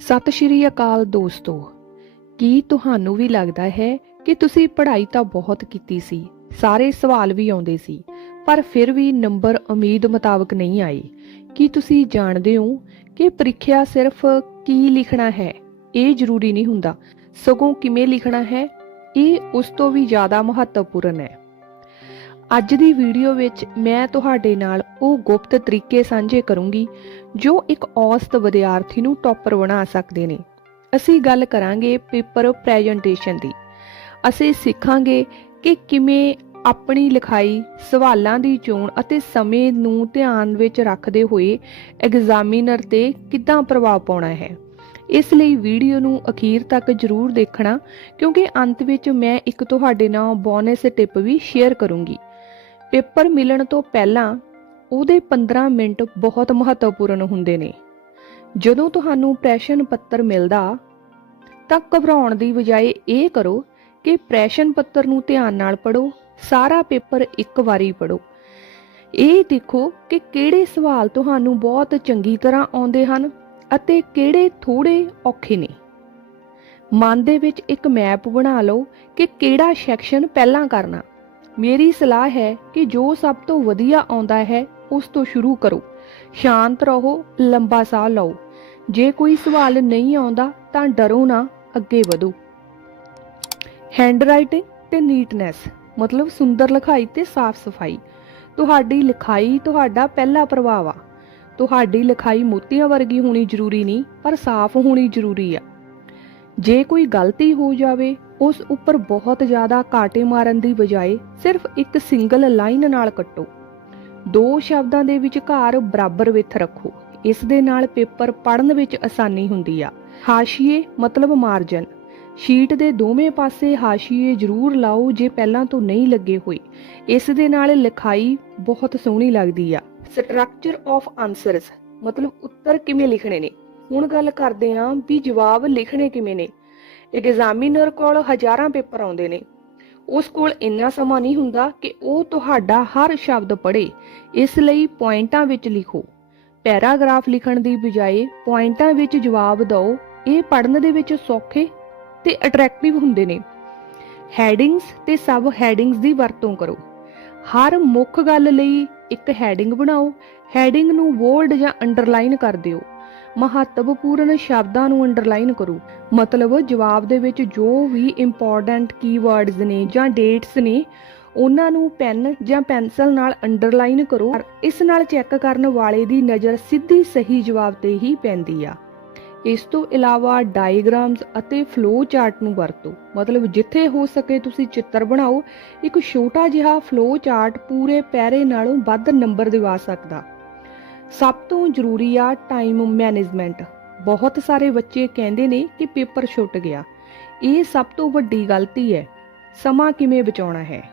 ਸਤਿ ਸ਼੍ਰੀ ਅਕਾਲ ਦੋਸਤੋ। ਕੀ ਤੁਹਾਨੂੰ ਵੀ ਲੱਗਦਾ ਹੈ ਕਿ ਤੁਸੀਂ ਪੜ੍ਹਾਈ ਤਾਂ ਬਹੁਤ ਕੀਤੀ ਸੀ, ਸਾਰੇ ਸਵਾਲ ਵੀ ਆਉਂਦੇ ਸੀ, ਪਰ ਫਿਰ ਵੀ ਨੰਬਰ ਉਮੀਦ ਮੁਤਾਬਕ ਨਹੀਂ ਆਏ। ਕੀ ਤੁਸੀਂ ਜਾਣਦੇ ਹੋ ਕਿ ਪ੍ਰੀਖਿਆ ਸਿਰਫ ਕੀ ਲਿਖਣਾ ਹੈ? ਇਹ ਜ਼ਰੂਰੀ ਨਹੀਂ ਹੁੰਦਾ, ਸਗੋਂ ਕਿਵੇਂ ਲਿਖਣਾ ਹੈ? ਇਹ ਉਸ ਤੋਂ ਵੀ ਜ਼ਿਆਦਾ ਮਹੱਤਵਪੂਰਨ ਹੈ। ਅੱਜ ਦੀ ਵੀਡੀਓ ਵਿੱਚ ਮੈਂ ਤੁਹਾਡੇ ਨਾਲ ਉਹ ਗੁਪਤ ਤਰੀਕੇ ਸਾਂਝੇ ਕਰੂੰਗੀ, ਜੋ ਇੱਕ ਔਸਤ ਵਿਦਿਆਰਥੀ ਨੂੰ ਟੌਪਰ ਬਣਾ ਸਕਦੇ ਨੇ। ਅਸੀਂ ਗੱਲ ਕਰਾਂਗੇ ਪੇਪਰ ਪ੍ਰੈਜੈਂਟੇਸ਼ਨ ਦੀ। ਅਸੀਂ ਸਿੱਖਾਂਗੇ ਕਿ ਕਿਵੇਂ ਆਪਣੀ ਲਿਖਾਈ ਸਵਾਲਾਂ ਦੀ ਚੋਣ ਅਤੇ ਸਮੇਂ ਨੂੰ ਧਿਆਨ ਵਿੱਚ ਰੱਖਦੇ ਹੋਏ ਐਗਜ਼ਾਮੀਨਰ ਤੇ ਕਿੱਦਾਂ ਪ੍ਰਭਾਵ ਪਾਉਣਾ ਹੈ। ਇਸ ਲਈ ਵੀਡੀਓ ਨੂੰ ਅਖੀਰ ਤੱਕ ਜ਼ਰੂਰ ਦੇਖਣਾ, ਕਿਉਂਕਿ ਅੰਤ ਵਿੱਚ ਮੈਂ ਇੱਕ ਤੁਹਾਡੇ ਨਾਲ ਬੋਨਸ ਟਿਪ ਵੀ ਸ਼ੇਅਰ ਕਰੂੰਗੀ। ਪੇਪਰ ਮਿਲਣ ਤੋਂ ਪਹਿਲਾਂ ਉਹਦੇ 15 ਮਿੰਟ ਬਹੁਤ ਮਹੱਤਵਪੂਰਨ ਹੁੰਦੇ ਨੇ। ਜਦੋਂ ਤੁਹਾਨੂੰ ਪ੍ਰੈਸ਼ਨ ਪੱਤਰ ਮਿਲਦਾ, ਤਾਂ ਘਬਰਾਉਣ ਦੀ ਬਜਾਏ ਇਹ ਕਰੋ ਕਿ ਪ੍ਰੈਸ਼ਨ ਪੱਤਰ ਨੂੰ ਧਿਆਨ ਨਾਲ ਪੜੋ ਸਾਰਾ ਪੇਪਰ ਇੱਕ ਵਾਰੀ ਪੜੋ ਇਹ ਦੇਖੋ ਕਿ ਕਿਹੜੇ ਸਵਾਲ ਤੁਹਾਨੂੰ ਬਹੁਤ ਚੰਗੀ ਤਰ੍ਹਾਂ ਆਉਂਦੇ ਹਨ ਅਤੇ ਕਿਹੜੇ ਥੋੜੇ ਔਖੇ ਨੇ। ਮਨ ਦੇ ਵਿੱਚ ਇੱਕ ਮੈਪ ਬਣਾ ਲਓ ਕਿ ਕਿਹੜਾ ਸੈਕਸ਼ਨ ਪਹਿਲਾਂ ਕਰਨਾ। ਮੇਰੀ ਸਲਾਹ ਹੈ ਕਿ ਜੋ ਸਭ ਤੋਂ ਵਧੀਆ ਆਉਂਦਾ ਹੈ, ਉਸ ਤੋਂ ਸ਼ੁਰੂ ਕਰੋ। ਸ਼ਾਂਤ ਰਹੋ, ਲੰਬਾ ਸਾਹ ਲਓ। ਜੇ ਕੋਈ ਸਵਾਲ ਨਹੀਂ ਆਉਂਦਾ, ਤਾਂ ਡਰੋ ਨਾ, ਅੱਗੇ ਵਧੋ। ਹੈਂਡਰਾਈਟਿੰਗ ਤੇ ਨੀਟਨੈਸ ਮਤਲਬ ਸੁੰਦਰ ਲਿਖਾਈ ਤੇ ਸਾਫ਼ ਸਫ਼ਾਈ। ਤੁਹਾਡੀ ਲਿਖਾਈ ਤੁਹਾਡਾ ਪਹਿਲਾ ਪ੍ਰਭਾਵ ਆ। ਤੁਹਾਡੀ ਲਿਖਾਈ ਮੋਤੀਆਂ ਵਰਗੀ ਹੋਣੀ ਜ਼ਰੂਰੀ ਨਹੀਂ, ਪਰ ਸਾਫ਼ ਹੋਣੀ ਜ਼ਰੂਰੀ ਆ। ਜੇ ਕੋਈ ਗਲਤੀ ਹੋ ਜਾਵੇ ਉਸ ਉੱਪਰ ਬਹੁਤ ਜ਼ਿਆਦਾ ਕਾਟੇ ਮਾਰਨ ਦੀ ਬਜਾਏ ਸਿਰਫ ਇੱਕ ਸਿੰਗਲ ਲਾਈਨ ਨਾਲ ਕੱਟੋ। ਦੋ ਸ਼ਬਦਾਂ ਦੇ ਵਿਚਕਾਰ ਬਰਾਬਰ ਵਿੱਥ ਰੱਖੋ। ਇਸ ਦੇ ਨਾਲ ਪੇਪਰ ਪੜਨ ਵਿੱਚ ਆਸਾਨੀ ਹੁੰਦੀ ਆ। ਹਾਸ਼ੀਏ ਮਤਲਬ ਮਾਰਜਨ। ਸ਼ੀਟ ਦੇ ਦੋਵੇਂ ਪਾਸੇ ਹਾਸ਼ੀਏ ਜ਼ਰੂਰ ਲਾਓ ਜੇ ਪਹਿਲਾਂ ਤੋਂ ਨਹੀਂ ਲੱਗੇ ਹੋਏ। ਇਸ ਦੇ ਨਾਲ ਲਿਖਾਈ ਬਹੁਤ ਸੋਹਣੀ ਲੱਗਦੀ ਆ। ਸਟਰਕਚਰ ਆਫ ਆਨਸਰਸ ਮਤਲਬ ਉੱਤਰ ਕਿਵੇਂ ਲਿਖਣੇ ਨੇ? ਹੁਣ ਗੱਲ ਕਰਦੇ ਹਾਂ ਵੀ ਜਵਾਬ ਲਿਖਣੇ ਕਿਵੇਂ ਨੇ। ਐਗਜ਼ਾਮੀਨਰ ਕੋਲ ਹਜ਼ਾਰਾਂ ਪੇਪਰ ਆਉਂਦੇ ਨੇ। ਉਸ ਕੋਲ ਇੰਨਾ ਸਮਾਂ ਨਹੀਂ ਹੁੰਦਾ ਕਿ ਉਹ ਤੁਹਾਡਾ ਹਰ ਸ਼ਬਦ ਪੜ੍ਹੇ। ਇਸ ਲਈ ਪੁਆਇੰਟਾਂ ਵਿੱਚ ਲਿਖੋ। ਪੈਰਾਗ੍ਰਾਫ ਲਿਖਣ ਦੀ ਬਜਾਏ ਪੁਆਇੰਟਾਂ ਵਿੱਚ ਜਵਾਬ ਦਿਓ। ਇਹ ਪੜ੍ਹਨ ਦੇ ਵਿੱਚ ਸੌਖੇ ਤੇ ਅਟਰੈਕਟਿਵ ਹੁੰਦੇ ਨੇ। ਹੈਡਿੰਗਸ ਤੇ ਸਬ ਹੈਡਿੰਗਸ ਦੀ ਵਰਤੋਂ ਕਰੋ। ਹਰ ਮੁੱਖ ਗੱਲ ਲਈ ਇੱਕ ਹੈਡਿੰਗ ਬਣਾਓ। ਹੈਡਿੰਗ ਨੂੰ ਬੋਲਡ ਜਾਂ ਅੰਡਰਲਾਈਨ ਕਰ ਦਿਓ। ਮਹੱਤਵਪੂਰਨ ਸ਼ਬਦਾਂ ਨੂੰ ਅੰਡਰਲਾਈਨ ਕਰੋ। ਮਤਲਬ ਜਵਾਬ ਦੇ ਵਿੱਚ ਜੋ ਵੀ ਇੰਪੋਰਟੈਂਟ ਕੀਵਰਡਸ ਨੇ ਜਾਂ ਡੇਟਸ ਨੇ, ਉਹਨਾਂ ਨੂੰ ਪੈਨ ਜਾਂ ਪੈਨਸਲ ਨਾਲ ਅੰਡਰਲਾਈਨ ਕਰੋ ਇਸ ਨਾਲ ਚੈੱਕ ਕਰਨ ਵਾਲੇ ਦੀ ਨਜ਼ਰ ਸਿੱਧੀ ਸਹੀ ਜਵਾਬ ਤੇ ਹੀ ਪੈਂਦੀ ਆ। ਇਸ ਤੋਂ ਇਲਾਵਾ ਡਾਇਗਰਾਮਸ ਅਤੇ ਫਲੋ ਚਾਰਟ ਨੂੰ ਵਰਤੋ। ਮਤਲਬ ਜਿੱਥੇ ਹੋ ਸਕੇ ਤੁਸੀਂ ਚਿੱਤਰ ਬਣਾਓ। ਇੱਕ ਛੋਟਾ ਜਿਹਾ ਫਲੋ ਚਾਰਟ ਪੂਰੇ ਪੈਰੇ ਨਾਲੋਂ ਵੱਧ ਨੰਬਰ ਦਿਵਾ ਸਕਦਾ। ਸਭ ਤੋਂ ਜ਼ਰੂਰੀ ਆ ਟਾਈਮ ਮੈਨੇਜਮੈਂਟ ਬਹੁਤ ਸਾਰੇ ਬੱਚੇ ਕਹਿੰਦੇ ਨੇ ਕਿ ਪੇਪਰ ਛੁੱਟ ਗਿਆ। ਇਹ ਸਭ ਤੋਂ ਵੱਡੀ ਗਲਤੀ ਹੈ। ਸਮਾਂ ਕਿਵੇਂ ਬਚਾਉਣਾ ਹੈ?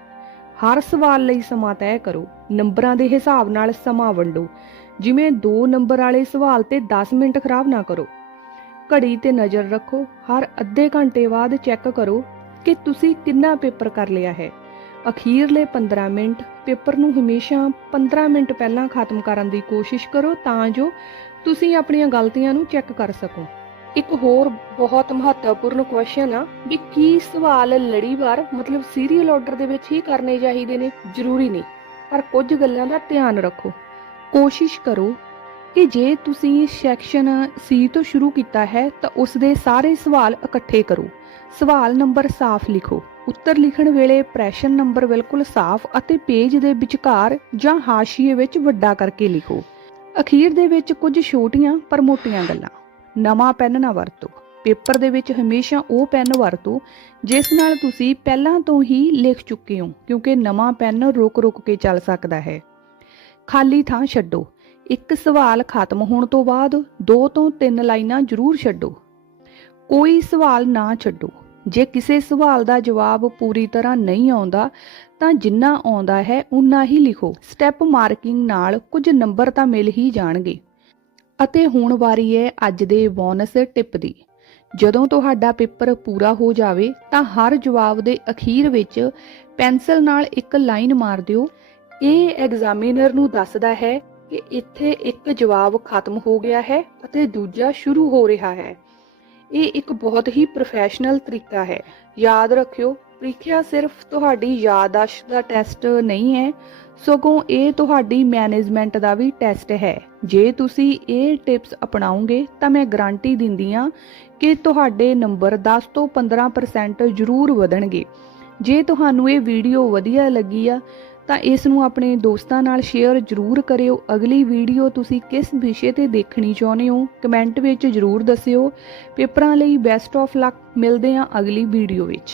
ਹਰ ਸਵਾਲ ਲਈ ਸਮਾਂ ਤੈਅ ਕਰੋ। ਨੰਬਰਾਂ ਦੇ ਹਿਸਾਬ ਨਾਲ ਸਮਾਂ ਵੰਡੋ। ਜਿਵੇਂ 2 ਨੰਬਰ ਵਾਲੇ ਸਵਾਲ ਤੇ 10 ਮਿੰਟ ਖਰਾਬ ਨਾ ਕਰੋ। ਘੜੀ ਤੇ ਨਜ਼ਰ ਰੱਖੋ। ਹਰ ਅੱਧੇ ਘੰਟੇ ਬਾਅਦ ਚੈੱਕ ਕਰੋ ਕਿ ਤੁਸੀਂ ਕਿੰਨਾ ਪੇਪਰ ਕਰ ਲਿਆ ਹੈ। ਅਖੀਰਲੇ 15 ਮਿੰਟ ਪੇਪਰ ਨੂੰ ਹਮੇਸ਼ਾ 15 ਮਿੰਟ ਪਹਿਲਾਂ ਖਤਮ ਕਰਨ ਦੀ ਕੋਸ਼ਿਸ਼ ਕਰੋ ਤਾਂ ਜੋ ਤੁਸੀਂ ਆਪਣੀਆਂ ਗਲਤੀਆਂ ਨੂੰ ਚੈੱਕ ਕਰ ਸਕੋ। ਇੱਕ ਹੋਰ ਬਹੁਤ ਮਹੱਤਵਪੂਰਨ ਕੁਐਸਚਨ ਆ ਵੀ ਕੀ ਸਵਾਲ ਲੜੀਵਾਰ ਮਤਲਬ ਸੀਰੀਅਲ ਆਰਡਰ ਦੇ ਵਿੱਚ ਹੀ ਕਰਨੇ ਚਾਹੀਦੇ ਨੇ? ਜ਼ਰੂਰੀ ਨਹੀਂ, ਪਰ ਕੁਝ ਗੱਲਾਂ ਦਾ ਧਿਆਨ ਰੱਖੋ। ਕੋਸ਼ਿਸ਼ ਕਰੋ ਕਿ ਜੇ ਤੁਸੀਂ ਸੈਕਸ਼ਨ ਸੀ ਤੋਂ ਸ਼ੁਰੂ ਕੀਤਾ ਹੈ ਤਾਂ ਉਸ ਦੇ ਸਾਰੇ ਸਵਾਲ ਇਕੱਠੇ ਕਰੋ। ਸਵਾਲ ਨੰਬਰ ਸਾਫ਼ ਲਿਖੋ। ਉੱਤਰ ਲਿਖਣ ਵੇਲੇ ਪ੍ਰੈਸ਼ਨ ਨੰਬਰ ਬਿਲਕੁਲ ਸਾਫ਼ ਅਤੇ ਪੇਜ ਦੇ ਵਿਚਕਾਰ ਜਾਂ ਹਾਸ਼ੀਏ ਵਿੱਚ ਵੱਡਾ ਕਰਕੇ ਲਿਖੋ। ਅਖੀਰ ਦੇ ਵਿੱਚ ਕੁਝ ਛੋਟੀਆਂ ਪਰ ਮੋਟੀਆਂ ਗੱਲਾਂ। ਨਵਾਂ ਪੈਨ ਨਾ ਵਰਤੋ। ਪੇਪਰ ਦੇ ਵਿੱਚ ਹਮੇਸ਼ਾ ਉਹ ਪੈਨ ਵਰਤੋ ਜਿਸ ਨਾਲ ਤੁਸੀਂ ਪਹਿਲਾਂ ਤੋਂ ਹੀ ਲਿਖ ਚੁੱਕੇ ਹੋ, ਕਿਉਂਕਿ ਨਵਾਂ ਪੈਨ ਰੁਕ-ਰੁਕ ਕੇ ਚੱਲ ਸਕਦਾ ਹੈ। ਖਾਲੀ ਥਾਂ ਛੱਡੋ। ਇੱਕ ਸਵਾਲ ਖਤਮ ਹੋਣ ਤੋਂ ਬਾਅਦ ਦੋ ਤੋਂ ਤਿੰਨ ਲਾਈਨਾਂ ਜ਼ਰੂਰ ਛੱਡੋ। ਕੋਈ ਸਵਾਲ ਨਾ ਛੱਡੋ। ਜੇ ਕਿਸੇ ਸਵਾਲ ਦਾ ਜਵਾਬ ਪੂਰੀ ਤਰ੍ਹਾਂ ਨਹੀਂ ਆਉਂਦਾ, ਤਾਂ ਜਿੰਨਾ ਆਉਂਦਾ ਹੈ ਉਨਾ ਹੀ ਲਿਖੋ। ਸਟੈਪ ਮਾਰਕਿੰਗ ਨਾਲ ਕੁਝ ਨੰਬਰ ਤਾਂ ਮਿਲ ਹੀ ਜਾਣਗੇ। ਅਤੇ ਹੁਣ ਵਾਰੀ ਹੈ ਅੱਜ ਦੇ ਬੋਨਸ ਟਿਪ ਦੀ। ਜਦੋਂ ਤੁਹਾਡਾ ਪੇਪਰ ਪੂਰਾ ਹੋ ਜਾਵੇ, ਤਾਂ ਹਰ ਜਵਾਬ ਦੇ ਅਖੀਰ ਵਿੱਚ ਪੈਨਸਲ ਨਾਲ ਇੱਕ ਲਾਈਨ ਮਾਰ ਦਿਓ। ਇਹ ਐਗਜ਼ਾਮੀਨਰ ਨੂੰ ਦੱਸਦਾ ਹੈ ਕਿ ਇੱਥੇ ਇੱਕ ਜਵਾਬ ਖਤਮ ਹੋ ਗਿਆ ਹੈ ਅਤੇ ਦੂਜਾ ਸ਼ੁਰੂ ਹੋ ਰਿਹਾ ਹੈ। ਇਹ ਇੱਕ ਬਹੁਤ ਹੀ ਪ੍ਰੋਫੈਸ਼ਨਲ ਤਰੀਕਾ ਹੈ। ਯਾਦ ਰੱਖਿਓ, ਪ੍ਰੀਖਿਆ ਸਿਰਫ ਤੁਹਾਡੀ ਯਾਦਾਸ਼ਤ ਦਾ ਟੈਸਟ ਨਹੀਂ ਹੈ, ਸਗੋਂ ਇਹ ਤੁਹਾਡੀ ਮੈਨੇਜਮੈਂਟ ਦਾ ਵੀ ਟੈਸਟ ਹੈ। ਜੇ ਤੁਸੀਂ ਇਹ ਟਿਪਸ ਅਪਣਾਓਗੇ, ਤਾਂ ਮੈਂ ਗਾਰੰਟੀ ਦਿੰਦੀ ਹਾਂ ਕਿ ਤੁਹਾਡੇ ਨੰਬਰ 10 ਤੋਂ 15% ਜ਼ਰੂਰ ਵਧਣਗੇ। ਜੇ ਤੁਹਾਨੂੰ ਇਹ ਵੀਡੀਓ ਵਧੀਆ ਲੱਗੀ ਆ ਤਾਂ ਇਸ ਨੂੰ ਆਪਣੇ ਦੋਸਤਾਂ ਨਾਲ ਸ਼ੇਅਰ ਜ਼ਰੂਰ ਕਰਿਓ। ਅਗਲੀ ਵੀਡੀਓ ਤੁਸੀਂ ਕਿਸ ਵਿਸ਼ੇ ਤੇ ਦੇਖਣੀ ਚਾਹੁੰਦੇ ਹੋ ਕਮੈਂਟ ਵਿੱਚ ਜ਼ਰੂਰ ਦੱਸਿਓ। ਪੇਪਰਾਂ ਲਈ ਬੈਸਟ ਆਫ ਲੱਕ ਮਿਲਦੇ ਹਾਂ ਅਗਲੀ ਵੀਡੀਓ ਵਿੱਚ।